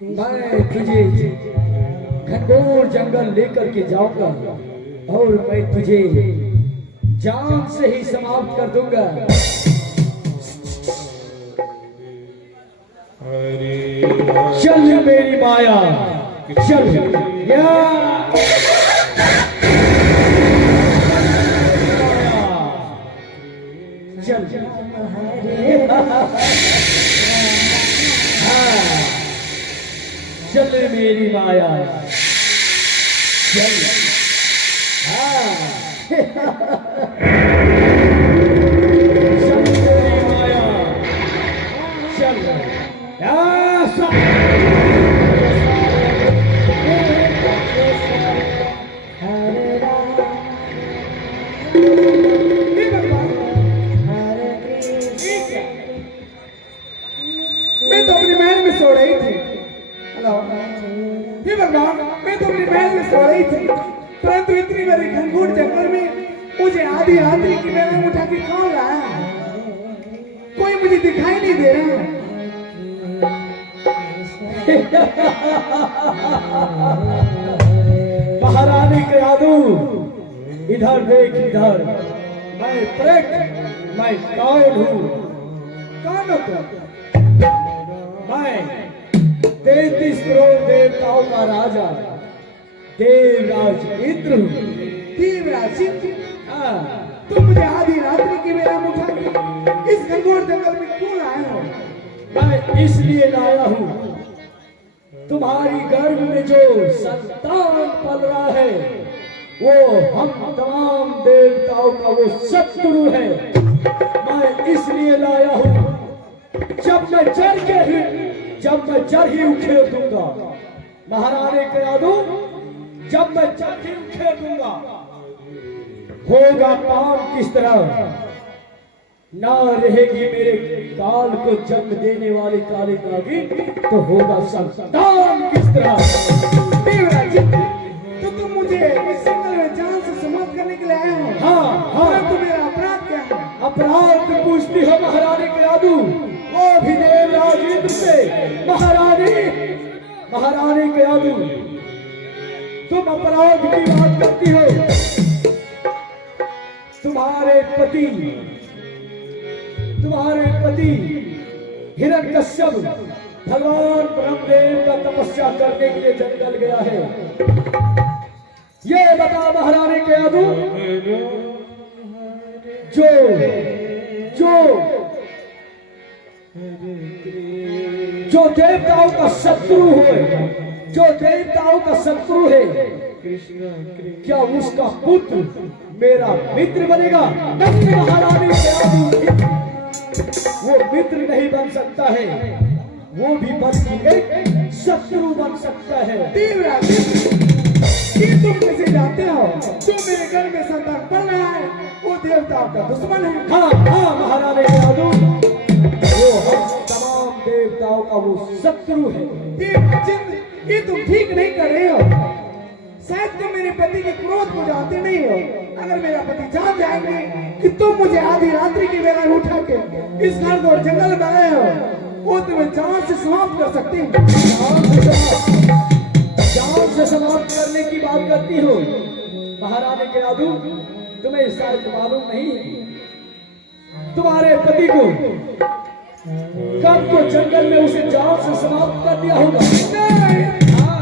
मैं तुझे घनघोर जंगल लेकर के जाऊंगा और मैं तुझे जान से ही समाप्त कर दूंगा। चल मेरी माया, चल या चल चल मेरी माया, चल चल मेरी माया, चल मैं तो अपने महल में सो रही थी। हेलो हे भगवान, मैं तो अपने महल में सो रही थी, परंतु इतनी बड़ी घनघोर जंगल में मुझे आधी रात्रि की बेला में उठा के कौन लाया? कोई मुझे दिखाई नहीं दे रहा। महारानी के यादू, इधर देख इधर, मैं प्रेत, मैं कौन हूँ? कौन हो तुम? मैं 33 करोड़ देवताओं का राजा देवराज इंद्र हूँ। देवराज इंद्र? तुम मुझे आधी रात्रि की बेला में उठा के इस घनघोर जंगल में क्यों लाए हो? मैं इसलिए लाया हूँ, तुम्हारी गर्भ में जो संतान पल रहा है वो हम तमाम देवताओं का वो शत्रु है। मैं इसलिए लाया हूँ, जब मैं जड़ ही उखेड़ दूंगा महारानी के यादू, जब मैं जड़ ही उखेड़ दूंगा होगा काम किस तरह? ना रहेगी मेरे काल को जन्म देने वाली काली कागी, तो होगा संतान किस तरह? देवराज, तो तुम मुझे इस जंगल में जान से समाप्त करने के लिए आए हो? हाँ, तो मेरा अपराध क्या है? अपराध पूछती हो महारानी के यादू, वो भी देवराज इंद्र से। महारानी के यादू, तुम अपराध की बात करती हो। तुम्हारे पति हिरण्यकश्यप भगवान ब्रह्मदेव का तपस्या करने के लिए जंगल गया है। ये बता महारानी के यादू, जो देवताओं का शत्रु है, क्या उसका पुत्र मेरा मित्र बनेगा? नहीं महारानी के यादू, वो मित्र नहीं बन सकता है, वो भी बल्कि एक शत्रु बन सकता है। देवराज, ये तुम कैसे जानते हो? जो मेरे घर में संतान पल रहा है वो देवताओं का दुश्मन है। हाँ महारानी के यादू, वो हम तमाम देवताओं का वो शत्रु है। देवराज, ये तुम ठीक नहीं कर रहे हो। शायद तुम मेरे पति के क्रोध को जानते नहीं हो। अगर मेरा पति जान जाएंगे कि तुम मुझे आधी रात्रि की बेला में उठा के इस घनघोर जंगल में आए हो, वो तुम्हें जान से समाप्त कर सकती है। जान से समाप्त करने की बात करती हो महारानी के यादू, तुम्हें शायद मालूम नहीं है, तुम्हारे पति को कब को जंगल में उसे जान से समाप्त कर दिया होगा।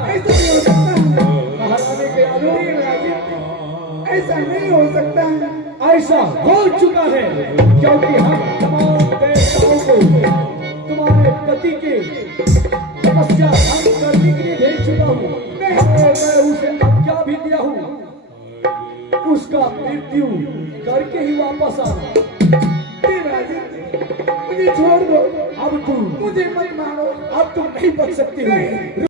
ऐसा नहीं हो सकता है महारानी के यादू, ऐसा नहीं हो सकता है। ऐसा हो चुका है, क्योंकि हम तमाम देवताओं को तुम्हारे पति के तपस्या भंग करने के लिए भेज चुका हूँ। मैं उसे आज्ञा भी दिया हूँ, उसका मृत्यु करके ही वापस आना। मुझे छोड़ दो, अब तुम मुझे मत मारो। अब तुम नहीं बच सकती हो।